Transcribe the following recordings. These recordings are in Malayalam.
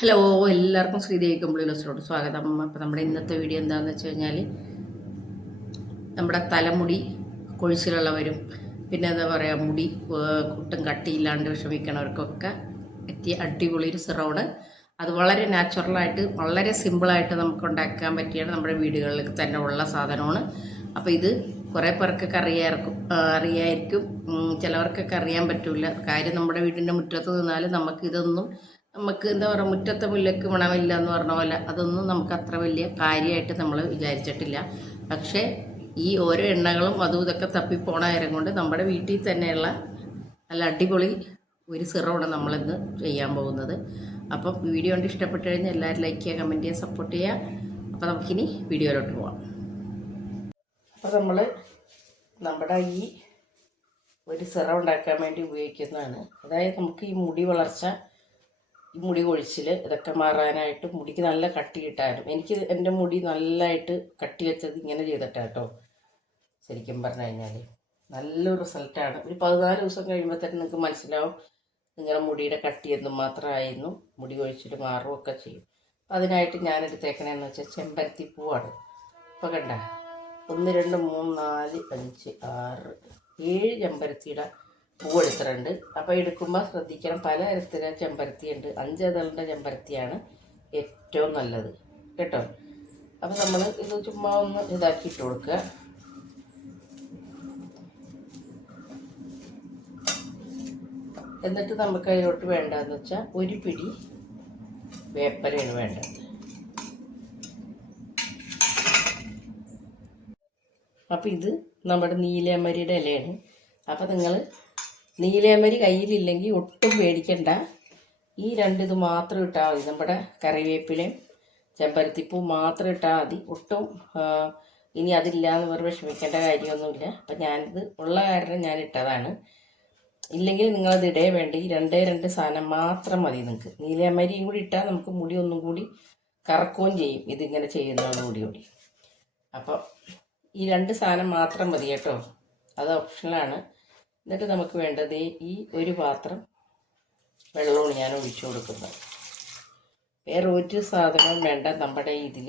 ഹലോ എല്ലാവർക്കും ശ്രീദേവി കമ്പിളിലോസിലോട്ട് സ്വാഗതം. അപ്പോൾ നമ്മുടെ ഇന്നത്തെ വീഡിയോ എന്താണെന്ന് വെച്ച് കഴിഞ്ഞാൽ നമ്മുടെ തലമുടി കൊഴിച്ചിലുള്ളവരും പിന്നെ എന്താ പറയുക മുടി കുട്ടും കട്ടിയില്ലാണ്ട് വിഷമിക്കണവർക്കൊക്കെ എത്തിയ അടിപൊളി ഒരു സിറോണ് അത് വളരെ നാച്ചുറലായിട്ട് വളരെ സിമ്പിളായിട്ട് നമുക്ക് ഉണ്ടാക്കാൻ പറ്റിയാണ് നമ്മുടെ വീടുകളിൽ തന്നെ ഉള്ള സാധനമാണ്. അപ്പോൾ ഇത് കുറേ പേർക്കൊക്കെ അറിയാർക്കും അറിയായിരിക്കും. ചിലവർക്കൊക്കെ അറിയാൻ പറ്റില്ല കാര്യം നമ്മുടെ വീടിന്റെ മുറ്റത്ത് നിന്നാലും നമുക്ക് ഇതൊന്നും നമുക്ക് എന്താ പറയുക മുറ്റത്തെ മുല്ലക്ക് മണമില്ല എന്ന് പറഞ്ഞ പോലെ അതൊന്നും നമുക്ക് അത്ര വലിയ കാര്യമായിട്ട് നമ്മൾ വിചാരിച്ചിട്ടില്ല. പക്ഷേ ഈ ഓരോ എണ്ണകളും അതും ഇതൊക്കെ തപ്പിപ്പോണ നേരം കൊണ്ട് നമ്മുടെ വീട്ടിൽ തന്നെയുള്ള നല്ല അടിപൊളി ഒരു സിറമാണ് നമ്മളിന്ന് ചെയ്യാൻ പോകുന്നത്. അപ്പം വീഡിയോ കൊണ്ട് ഇഷ്ടപ്പെട്ട് കഴിഞ്ഞാൽ എല്ലാവരും ലൈക്ക് ചെയ്യുക കമന്റ് ചെയ്യുക സപ്പോർട്ട് ചെയ്യുക. അപ്പോൾ നമുക്കിനി വീഡിയോയിലോട്ട് പോവാം. അപ്പോൾ നമ്മൾ നമ്മുടെ ഈ ഒരു സിറ ഉണ്ടാക്കാൻ വേണ്ടി ഉപയോഗിക്കുന്നതാണ്. അതായത് നമുക്ക് ഈ മുടി വളർച്ച മുടി കൊഴിച്ചിൽ ഇതൊക്കെ മാറാനായിട്ട് മുടിക്ക് നല്ല കട്ടി കിട്ടാനും. എനിക്ക് എന്റെ മുടി നല്ലതായിട്ട് കട്ടി വെച്ചത് ഇങ്ങനെ ചെയ്തിട്ടാട്ടോ ശരിക്കും പറഞ്ഞു കഴിഞ്ഞാൽ നല്ലൊരു റിസൾട്ടാണ് ഒരു പതിനാല് ദിവസം കഴിയുമ്പോൾ തന്നെ നിങ്ങൾക്ക് മനസ്സിലാവും. നിങ്ങളുടെ മുടിയുടെ കട്ടി എന്നും മാത്രമായിരുന്നു. മുടി കൊഴിച്ചിൽ മാറുകയൊക്കെ ചെയ്യും. അതിനായിട്ട് ഞാൻ എടുത്തേക്കണേന്ന് വെച്ചാൽ ചെമ്പരത്തി പൂവാണ്. ഇപ്പോൾ കണ്ട? ഒന്ന് രണ്ട് മൂന്ന് നാല് അഞ്ച് ആറ് ഏഴ് ചെമ്പരത്തിയുടെ പൂ എടുത്തിട്ടുണ്ട് അപ്പോൾ എടുക്കുമ്പോൾ ശ്രദ്ധിക്കണം. പല ചെമ്പരത്തി ഉണ്ട് അഞ്ചതളിന്റെ ചെമ്പരത്തിയാണ് ഏറ്റവും നല്ലത്. കേട്ടോ? അപ്പോൾ നമ്മൾ ഇത് ചുമ്മാ ഒന്ന് ഇതാക്കി ഇട്ട് കൊടുക്കുക. എന്നിട്ട് നമുക്ക് അതിലോട്ട് വേണ്ടതെന്ന് വെച്ചാൽ ഒരു പിടി വേപ്പരയാണ് വേണ്ടത്. അപ്പോൾ ഇത് നമ്മുടെ നീലമരിയുടെ ഇലയാണ്. അപ്പോൾ നിങ്ങൾ നീലമരി കയ്യിലില്ലെങ്കിൽ ഒട്ടും പേടിക്കണ്ട. ഈ രണ്ട് ഇത് മാത്രം ഇട്ടാൽ മതി. നമ്മുടെ കറിവേപ്പിലയും ചെമ്പരത്തിപ്പൂ മാത്രം ഇട്ടാൽ മതി. ഒട്ടും ഇനി അതില്ല എന്ന് പറഞ്ഞ് വിഷമിക്കേണ്ട കാര്യമൊന്നുമില്ല. അപ്പം ഞാനിത് ഉള്ള കാരണം ഞാൻ ഇട്ടതാണ്. ഇല്ലെങ്കിൽ നിങ്ങളത് ഇടേ വേണ്ട. ഈ രണ്ടേ രണ്ട് സാധനം മാത്രം മതി നിങ്ങൾക്ക് നീലമരിയും കൂടി ഇട്ടാൽ നമുക്ക് മുടി ഒന്നും കൂടി കറക്കുകയും ചെയ്യും. ഇതിങ്ങനെ ചെയ്യുന്നതോട് കൂടി കൂടി. അപ്പോൾ ഈ രണ്ട് സാധനം മാത്രം മതി കേട്ടോ. അത് ഓപ്ഷണലാണ് എന്നിട്ട് നമുക്ക് വേണ്ടത് ഈ ഒരു പാത്രം വെള്ളമാണ് ഞാൻ ഒഴിച്ചു കൊടുക്കുന്നത് വേറെ ഒരു സാധനവും വേണ്ട നമ്മുടെ ഇതിൽ.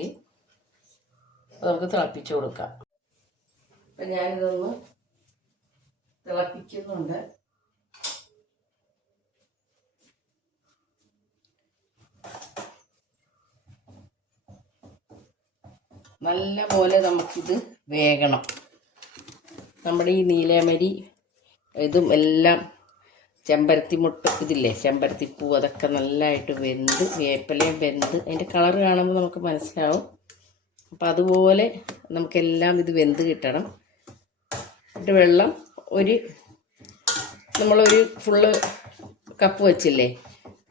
നമുക്ക് തിളപ്പിച്ചു കൊടുക്കാം. അപ്പം ഞാനിതൊന്ന് തിളപ്പിക്കുന്നുണ്ട്. നല്ല പോലെ നമുക്കിത് വേകണം. നമ്മുടെ ഈ നീലമരി ഇതും എല്ലാം ചെമ്പരത്തി മുട്ട ഇതില്ലേ? ചെമ്പരത്തിപ്പൂ അതൊക്കെ നല്ലതായിട്ട് വെന്ത് വേപ്പിലയും വെന്ത്. അതിന്റെ കളർ കാണുമ്പോൾ നമുക്ക് മനസ്സിലാവും. അപ്പം അതുപോലെ നമുക്കെല്ലാം ഇത് വെന്ത് കിട്ടണം. എന്നിട്ട് വെള്ളം ഒരു നമ്മളൊരു ഫുള്ള് കപ്പ് വെച്ചില്ലേ?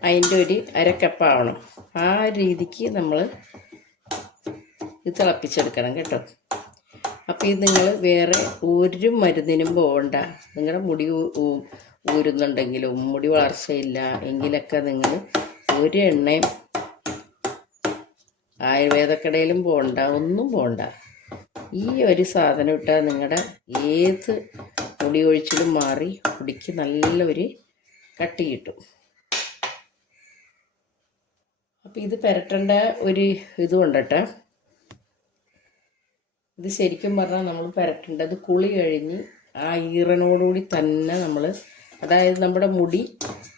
അതിന്റെ ഒരു അര കപ്പാവണം ആ രീതിക്ക് നമ്മൾ ഇത് തിളപ്പിച്ചെടുക്കണം കേട്ടോ. അപ്പോൾ ഇത് നിങ്ങൾ വേറെ ഒരു മരുന്നിനും പോകണ്ട നിങ്ങളുടെ മുടി ഊരുന്നുണ്ടെങ്കിലും മുടി വളർച്ചയില്ല എങ്കിലൊക്കെ നിങ്ങൾ ഒരു എണ്ണയും ആയുർവേദക്കടയിലും പോകണ്ട ഒന്നും പോകണ്ട ഈ ഒരു സാധനം ഇട്ടാൽ നിങ്ങളുടെ ഏത് മുടി ഒഴിച്ചിലും മാറി മുടിക്ക് നല്ലൊരു കട്ടി കിട്ടും. അപ്പോൾ ഇത് പുരട്ടേണ്ട ഒരു ഇതുകൊണ്ടട്ടെ ഇത് ശരിക്കും പറഞ്ഞാൽ നമ്മൾ പുരട്ടേണ്ടത് കുളി കഴിഞ്ഞ് ആ ഈറനോടുകൂടി തന്നെ നമ്മൾ അതായത് നമ്മുടെ മുടി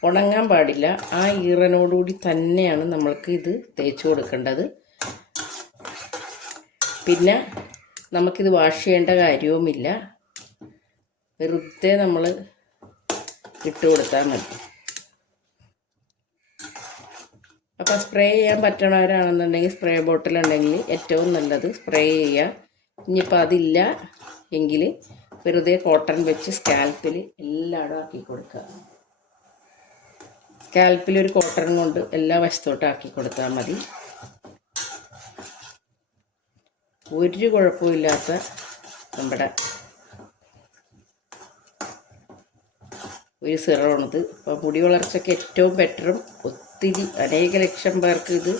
ഉണങ്ങാൻ പാടില്ല. ആ ഈറനോടുകൂടി തന്നെയാണ് നമ്മൾക്ക് ഇത് തേച്ച് കൊടുക്കേണ്ടത്. പിന്നെ നമുക്കിത് വാഷ് ചെയ്യേണ്ട കാര്യവുമില്ല. വെറുതെ നമ്മൾ ഇട്ട് കൊടുത്താൽ മതി. അപ്പോൾ സ്പ്രേ ചെയ്യാൻ പറ്റണവരാണെന്നുണ്ടെങ്കിൽ സ്പ്രേ ബോട്ടിൽ ഉണ്ടെങ്കിൽ ഏറ്റവും നല്ലത് സ്പ്രേ ചെയ്യുക. ഇനിയിപ്പോൾ അതില്ല. എങ്കിൽ വെറുതെ കോട്ടൺ വെച്ച് സ്കാൽപ്പിൽ എല്ലായിടും ആക്കി കൊടുക്കുക. സ്കാൽപ്പിൽ ഒരു കോട്ടൺ കൊണ്ട് എല്ലാ വശത്തോട്ടും ആക്കി കൊടുത്താൽ മതി. ഒരു കുഴപ്പമില്ലാത്ത നമ്മുടെ ഒരു സിറമാണിത് അപ്പോൾ മുടി വളർച്ചയ്ക്ക് ഏറ്റവും ബെറ്ററും ഒത്തിരി അനേക ലക്ഷം പേർക്ക് ഇത്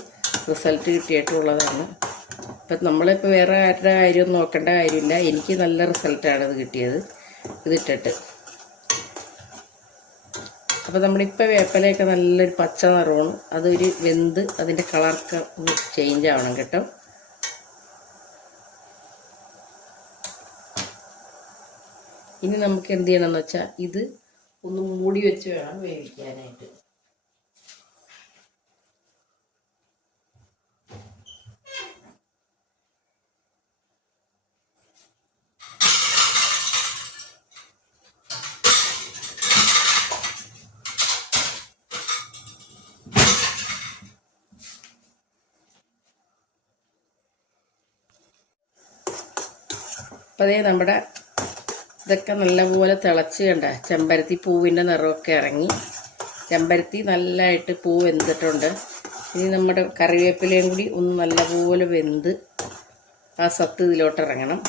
റിസൾട്ട് കിട്ടിയിട്ടുള്ളതാണ്. അപ്പം നമ്മളിപ്പോൾ വേറെ ആരുടെ കാര്യം നോക്കേണ്ട കാര്യമില്ല. എനിക്ക് നല്ല റിസൾട്ടാണ് ഇത് കിട്ടിയത്. ഇതിട്ടിട്ട് അപ്പോൾ നമ്മളിപ്പോൾ വേപ്പലയൊക്കെ നല്ലൊരു പച്ച നിറവാണ് അതൊരു വെന്ത് അതിന്റെ കളറൊക്കെ ഒന്ന് ചേഞ്ച് ആവണം കേട്ടോ. ഇനി നമുക്ക് എന്ത് ചെയ്യണമെന്ന് വെച്ചാൽ ഇത് ഒന്ന് മൂടി വെച്ച് വേണം വേവിക്കാനായിട്ട്. അപ്പോൾ അതേ നമ്മുടെ ഇതൊക്കെ നല്ലപോലെ തിളച്ച് കണ്ട? ചെമ്പരത്തി പൂവിന്റെ നിറമൊക്കെ ഇറങ്ങി. ചെമ്പരത്തി നല്ലതായിട്ട് പൂ വെന്തിട്ടുണ്ട്. ഇനി നമ്മുടെ കറിവേപ്പിലയും കൂടി ഒന്ന് നല്ലപോലെ വെന്ത് ആ സത്ത് ഇതിലോട്ട് ഇറങ്ങണം.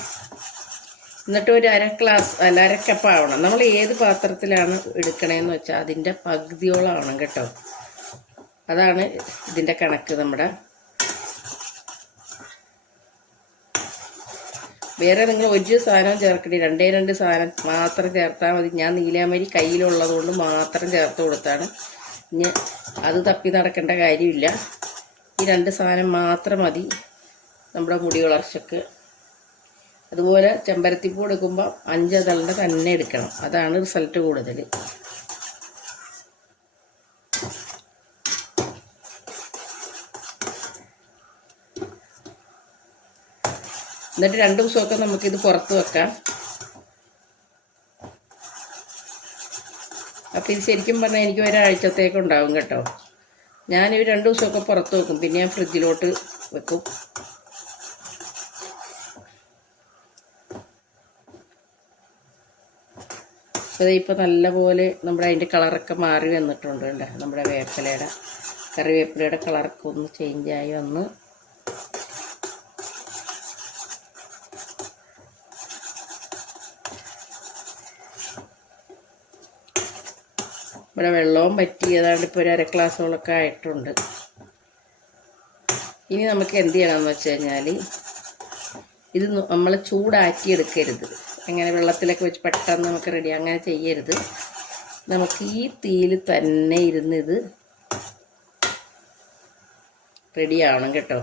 എന്നിട്ട് ഒരു അര ഗ്ലാസ് അല്ല അരക്കപ്പ് ആവണം. നമ്മൾ ഏത് പാത്രത്തിലാണ് എടുക്കണേന്ന് വെച്ചാൽ അതിന്റെ പകുതിയോളം ആവണം കേട്ടോ. അതാണ് ഇതിന്റെ കണക്ക് നമ്മുടെ വേറെ നിങ്ങൾ ഒരു സാധനവും ചേർക്കണി രണ്ടേ രണ്ട് സാധനം മാത്രം ചേർത്താൽ മതി. ഞാൻ നീലാമരി കയ്യിലുള്ളത് കൊണ്ട് മാത്രം ചേർത്ത് കൊടുത്താണ്. ഇനി അത് തപ്പി നടക്കേണ്ട കാര്യമില്ല. ഈ രണ്ട് സാധനം മാത്രം മതി നമ്മുടെ മുടി വളർച്ചക്ക്. അതുപോലെ ചെമ്പരത്തിപ്പൂ എടുക്കുമ്പോൾ അഞ്ചതളിന്റെ തന്നെ എടുക്കണം. അതാണ് റിസൾട്ട് കൂടുതൽ എന്നിട്ട് രണ്ട് ദിവസമൊക്കെ നമുക്കിത് പുറത്ത് വെക്കാം. അപ്പം ഇത് ശരിക്കും പറഞ്ഞാൽ എനിക്ക് ഒരാഴ്ചത്തേക്ക് ഉണ്ടാവും കേട്ടോ. ഞാനിത് രണ്ട് ദിവസമൊക്കെ പുറത്ത് വെക്കും. പിന്നെ ഞാൻ ഫ്രിഡ്ജിലോട്ട് വെക്കും. ഇപ്പോൾ നല്ലപോലെ നമ്മുടെ അതിന്റെ കളറൊക്കെ മാറി വന്നിട്ടുണ്ട് അല്ലേ നമ്മുടെ വേപ്പിലയുടെ കറിവേപ്പിലയുടെ കളറൊക്കെ ഒന്ന് ചേഞ്ചായി വന്ന് ഇവിടെ വെള്ളവും പറ്റി ഏതാണ്ട് ഇപ്പോൾ ഒരു അര ഗ്ലാസ്സോളൊക്കെ ആയിട്ടുണ്ട്. ഇനി നമുക്ക് എന്ത് ചെയ്യണമെന്ന് വെച്ച് കഴിഞ്ഞാൽ ഇത് നമ്മൾ ചൂടാക്കി എടുക്കരുത് അങ്ങനെ വെള്ളത്തിലൊക്കെ വെച്ച് പെട്ടെന്ന് നമുക്ക് റെഡി അങ്ങനെ ചെയ്യരുത്. നമുക്ക് ഈ തീയിൽ തന്നെ ഇരുന്ന് ഇത് റെഡി ആവണം കേട്ടോ.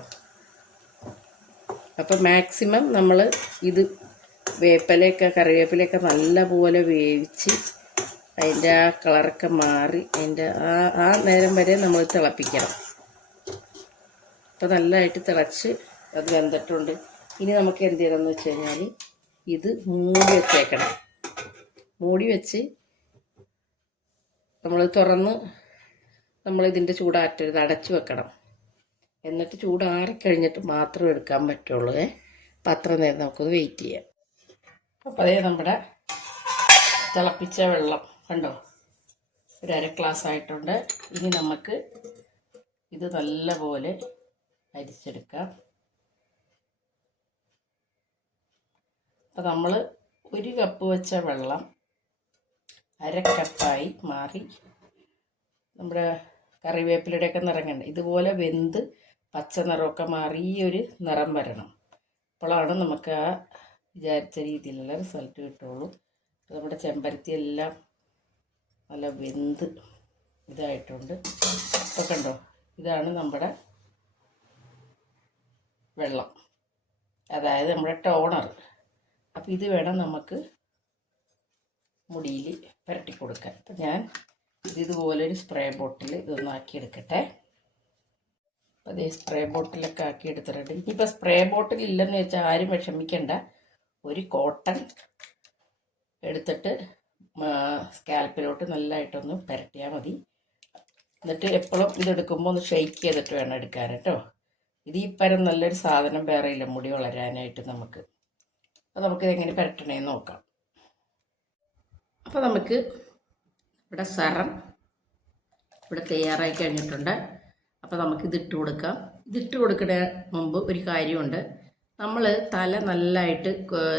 അപ്പം മാക്സിമം നമ്മൾ ഇത് വേപ്പിലയൊക്കെ കറിവേപ്പിലയൊക്കെ നല്ലപോലെ വേവിച്ച് അതിന്റെ ആ കളറൊക്കെ മാറി അതിന്റെ ആ ആ നേരം വരെ നമ്മൾ തിളപ്പിക്കണം. അപ്പോൾ നല്ലതായിട്ട് തിളച്ച് അത് വെന്തിട്ടുണ്ട്. ഇനി നമുക്ക് എന്ത് ചെയ്യണമെന്ന് വെച്ച് കഴിഞ്ഞാൽ ഇത് മൂടി വെച്ചേക്കണം. മൂടി വെച്ച് നമ്മൾ തുറന്ന് നമ്മൾ ഇതിന്റെ ചൂടാറ്റരുത് അടച്ചു വെക്കണം. എന്നിട്ട് ചൂടാറിക്കഴിഞ്ഞിട്ട് മാത്രം എടുക്കാൻ പറ്റുള്ളൂ. ഏ അപ്പം അത്ര നേരം നമുക്കത് വെയിറ്റ് ചെയ്യാം. അപ്പോൾ അതേ നമ്മുടെ തിളപ്പിച്ച വെള്ളം. കണ്ടോ? ഒരു അര ഗ്ലാസ് ആയിട്ടുണ്ട്. ഇനി നമുക്ക് ഇത് നല്ലപോലെ അരിച്ചെടുക്കാം. അപ്പം നമ്മൾ ഒരു കപ്പ് വെച്ച വെള്ളം അര കപ്പായി മാറി നമ്മുടെ കറിവേപ്പിലയുടെയൊക്കെ നിറങ്ങണ്ട ഇതുപോലെ വെന്ത് പച്ച നിറമൊക്കെ മാറി ഈ ഒരു നിറം വരണം. അപ്പോഴാണ് നമുക്ക് ആ വിചാരിച്ച രീതിയിലുള്ള റിസൾട്ട് കിട്ടുള്ളൂ. നമ്മുടെ ചെമ്പരത്തി എല്ലാം നല്ല വെന്ത് ഇതായിട്ടുണ്ട്. ഇപ്പോൾ കണ്ടോ? ഇതാണ് നമ്മുടെ വെള്ളം. അതായത് നമ്മുടെ ടോണർ. അപ്പോൾ ഇത് വേണം നമുക്ക് മുടിയിൽ പുരട്ടി കൊടുക്കാൻ. അപ്പം ഞാൻ ഇത് ഇതുപോലെ ഒരു സ്പ്രേ ബോട്ടിൽ ഇതൊന്ന് ആക്കി എടുക്കട്ടെ. അപ്പോൾ അതേ സ്പ്രേ ബോട്ടിലൊക്കെ ആക്കി എടുത്തിട്ടുണ്ട്. ഇനിയിപ്പോൾ സ്പ്രേ ബോട്ടിൽ ഇല്ലെന്ന് വെച്ചാൽ ആരും വിഷമിക്കേണ്ട. ഒരു കോട്ടൺ എടുത്തിട്ട് സ്കാൽപ്പിലോട്ട് നല്ലതായിട്ടൊന്ന് പുരട്ടിയാൽ മതി. എന്നിട്ട് എപ്പോഴും ഇതെടുക്കുമ്പോൾ ഒന്ന് ഷെയ്ക്ക് ചെയ്തിട്ട് വേണം എടുക്കാൻ കേട്ടോ. ഇത് ഈ പരം നല്ലൊരു സാധനം വേറെ ഇല്ല മുടി വളരാനായിട്ട് നമുക്ക്. അപ്പോൾ നമുക്കിത് എങ്ങനെ പുരട്ടണേന്ന് നോക്കാം. അപ്പോൾ നമുക്ക് ഇവിടെ സറം ഇവിടെ തയ്യാറായി കഴിഞ്ഞിട്ടുണ്ട്. അപ്പോൾ നമുക്ക് ഇതിട്ട് കൊടുക്കാം. ഇതിട്ട് കൊടുക്കുന്ന മുമ്പ് ഒരു കാര്യമുണ്ട്. നമ്മൾ തല നല്ലതായിട്ട്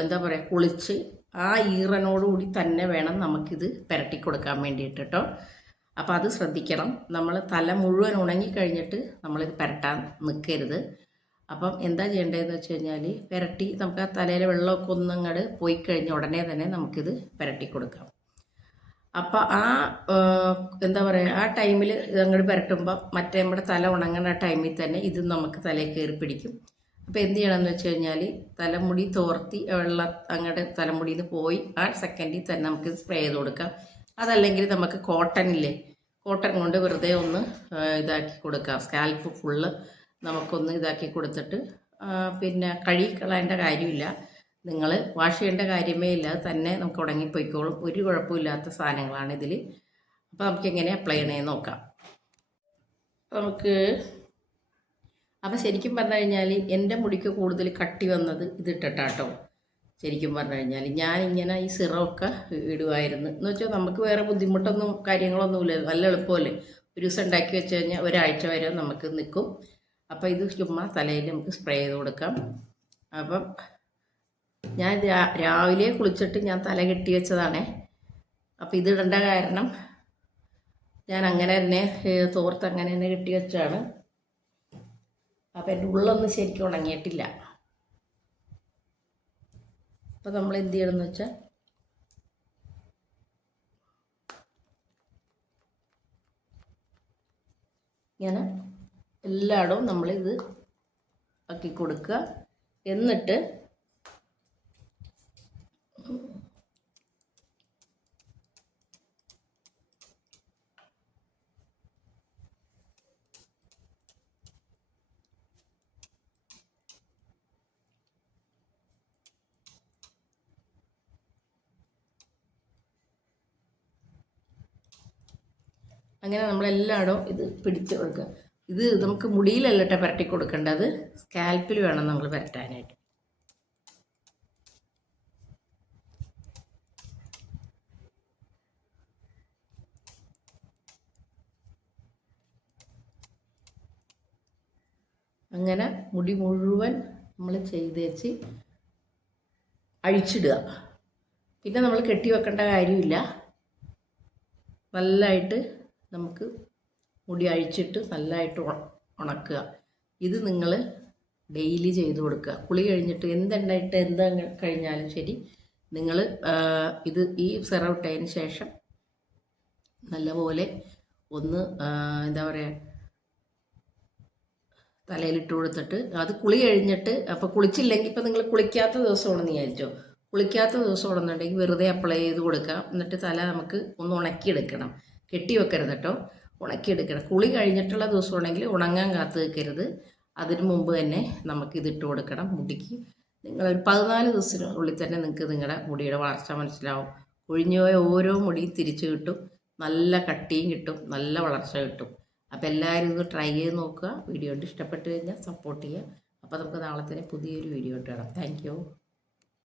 എന്താ പറയുക കുളിച്ച് ആ ഈറനോടുകൂടി തന്നെ വേണം നമുക്കിത് പുരട്ടി കൊടുക്കാൻ വേണ്ടിയിട്ട് കേട്ടോ. അപ്പോൾ അത് ശ്രദ്ധിക്കണം. നമ്മൾ തല മുഴുവൻ ഉണങ്ങിക്കഴിഞ്ഞിട്ട് നമ്മളിത് പുരട്ടാൻ നിൽക്കരുത്. അപ്പം എന്താ ചെയ്യേണ്ടതെന്ന് വെച്ച് കഴിഞ്ഞാൽ പുരട്ടി നമുക്ക് ആ തലയിലെ വെള്ളമൊക്കെ ഒന്നങ്ങട് പോയി കഴിഞ്ഞ ഉടനെ തന്നെ നമുക്കിത് പുരട്ടി കൊടുക്കാം അപ്പം ആ എന്താ പറയുക ആ ടൈമിൽ ഇതങ്ങോട്ട് പുരട്ടുമ്പോൾ മറ്റേ നമ്മുടെ തല ഉണങ്ങുന്ന ടൈമിൽ തന്നെ ഇത് നമുക്ക് തലയിൽ കയറി പിടിക്കും. അപ്പോൾ എന്ത് ചെയ്യണമെന്ന് വെച്ച് കഴിഞ്ഞാൽ തലമുടി തോർത്തി വെള്ള അങ്ങടെ തലമുടിയിൽ നിന്ന് പോയി ആ സെക്കൻഡിൽ തന്നെ നമുക്ക് സ്പ്രേ ചെയ്ത് കൊടുക്കാം. അതല്ലെങ്കിൽ നമുക്ക് കോട്ടൺ ഇല്ലേ? കോട്ടൺ കൊണ്ട് വെറുതെ ഒന്ന് ഇതാക്കി കൊടുക്കാം. സ്കാൽപ്പ് ഫുള്ള് നമുക്കൊന്ന് ഇതാക്കി കൊടുത്തിട്ട് പിന്നെ കഴുകി കളയേണ്ട കാര്യമില്ല. നിങ്ങൾ വാഷ് ചെയ്യേണ്ട കാര്യമേ ഇല്ല. തന്നെ നമുക്ക് ഉടങ്ങിപ്പോയിക്കോളും ഒരു കുഴപ്പമില്ലാത്ത സാധനങ്ങളാണ് ഇതിൽ അപ്പോൾ നമുക്ക് എങ്ങനെ അപ്ലൈ ചെയ്യണമെന്ന് നോക്കാം. നമുക്ക് അപ്പോൾ ശരിക്കും പറഞ്ഞു കഴിഞ്ഞാൽ എന്റെ മുടിക്ക് കൂടുതൽ കട്ടി വന്നത് ഇതിട്ടിട്ടാട്ടോ ശരിക്കും പറഞ്ഞു കഴിഞ്ഞാൽ ഞാൻ ഇങ്ങനെ ഈ സിറമൊക്കെ ഇടുമായിരുന്നു എന്ന് വെച്ചാൽ നമുക്ക് വേറെ ബുദ്ധിമുട്ടൊന്നും കാര്യങ്ങളൊന്നുമില്ല. നല്ല എളുപ്പമല്ലേ? ഒരു ദിവസം ഉണ്ടാക്കി വെച്ച് കഴിഞ്ഞാൽ ഒരാഴ്ച വരെ നമുക്ക് നിൽക്കും അപ്പോൾ ഇത് ചുമ്മാ തലയിൽ നമുക്ക് സ്പ്രേ ചെയ്ത് കൊടുക്കാം. അപ്പം ഞാൻ രാവിലെ കുളിച്ചിട്ട് ഞാൻ തല കെട്ടി വെച്ചതാണേ. അപ്പോൾ ഇതിടേണ്ട കാരണം ഞാൻ അങ്ങനെ തന്നെ തോർത്ത് അങ്ങനെ തന്നെ കെട്ടി വെച്ചാണ്. അപ്പം എന്റെ ഉള്ളൊന്നും ശരിക്കും ഉണങ്ങിയിട്ടില്ല. അപ്പം നമ്മൾ എന്ത് ചെയ്യണമെന്ന് വെച്ചാൽ ഇങ്ങനെ എല്ലായിടവും നമ്മളിത് ആക്കി കൊടുക്കുക. എന്നിട്ട് അങ്ങനെ നമ്മളെല്ലായിടവും ഇത് പിടിച്ച് കൊടുക്കുക. ഇത് നമുക്ക് മുടിയിലല്ലട്ടെ പുരട്ടി കൊടുക്കേണ്ടത്. സ്കാൽപ്പിൽ വേണം നമ്മൾ പുരട്ടാനായിട്ട്. അങ്ങനെ മുടി മുഴുവൻ നമ്മൾ ചെയ്തേച്ച് അഴിച്ചിടുക. പിന്നെ നമ്മൾ കെട്ടി വെക്കേണ്ട കാര്യമില്ല. നല്ലതായിട്ട് നമുക്ക് മുടി അഴിച്ചിട്ട് നല്ലതായിട്ട് ഉണക്കുക. ഇത് നിങ്ങൾ ഡെയിലി ചെയ്ത് കൊടുക്കുക. കുളി കഴിഞ്ഞിട്ട് എന്തുണ്ടായിട്ട് എന്താ കഴിഞ്ഞാലും ശരി നിങ്ങൾ ഇത് ഈ സെറം ഇട്ടതിന് ശേഷം നല്ലപോലെ ഒന്ന് എന്താ പറയുക തലയിലിട്ട് കൊടുത്തിട്ട് അത് കുളി കഴിഞ്ഞിട്ട് അപ്പോൾ കുളിച്ചില്ലെങ്കിൽ ഇപ്പം നിങ്ങൾ കുളിക്കാത്ത ദിവസമാണെന്ന് വിചാരിച്ചോ കുളിക്കാത്ത ദിവസമാണെന്നുണ്ടെങ്കിൽ വെറുതെ അപ്ലൈ ചെയ്ത് കൊടുക്കുക. എന്നിട്ട് തല നമുക്ക് ഒന്ന് ഉണക്കിയെടുക്കണം. കെട്ടി വെക്കരുത് കേട്ടോ ഉണക്കിയെടുക്കണം. കുളി കഴിഞ്ഞിട്ടുള്ള ദിവസമാണെങ്കിൽ ഉണങ്ങാൻ കാത്തു വെക്കരുത് അതിന് മുമ്പ് തന്നെ നമുക്ക് ഇതിട്ട് കൊടുക്കണം മുടിക്ക്. നിങ്ങളൊരു പതിനാല് ദിവസത്തിനുള്ളിൽ തന്നെ നിങ്ങൾക്ക് നിങ്ങളുടെ മുടിയുടെ വളർച്ച മനസ്സിലാവും. ഒഴിഞ്ഞുപോയ ഓരോ മുടിയും തിരിച്ചു കിട്ടും. നല്ല കട്ടിയും കിട്ടും. നല്ല വളർച്ച കിട്ടും. അപ്പോൾ എല്ലാവരും ഇത് ട്രൈ ചെയ്ത് നോക്കുക. വീഡിയോ ഇഷ്ടപ്പെട്ടു കഴിഞ്ഞാൽ സപ്പോർട്ട് ചെയ്യുക. അപ്പോൾ നമുക്ക് നാളെ തന്നെ പുതിയൊരു വീഡിയോ ഇട്ട് കാണാം താങ്ക്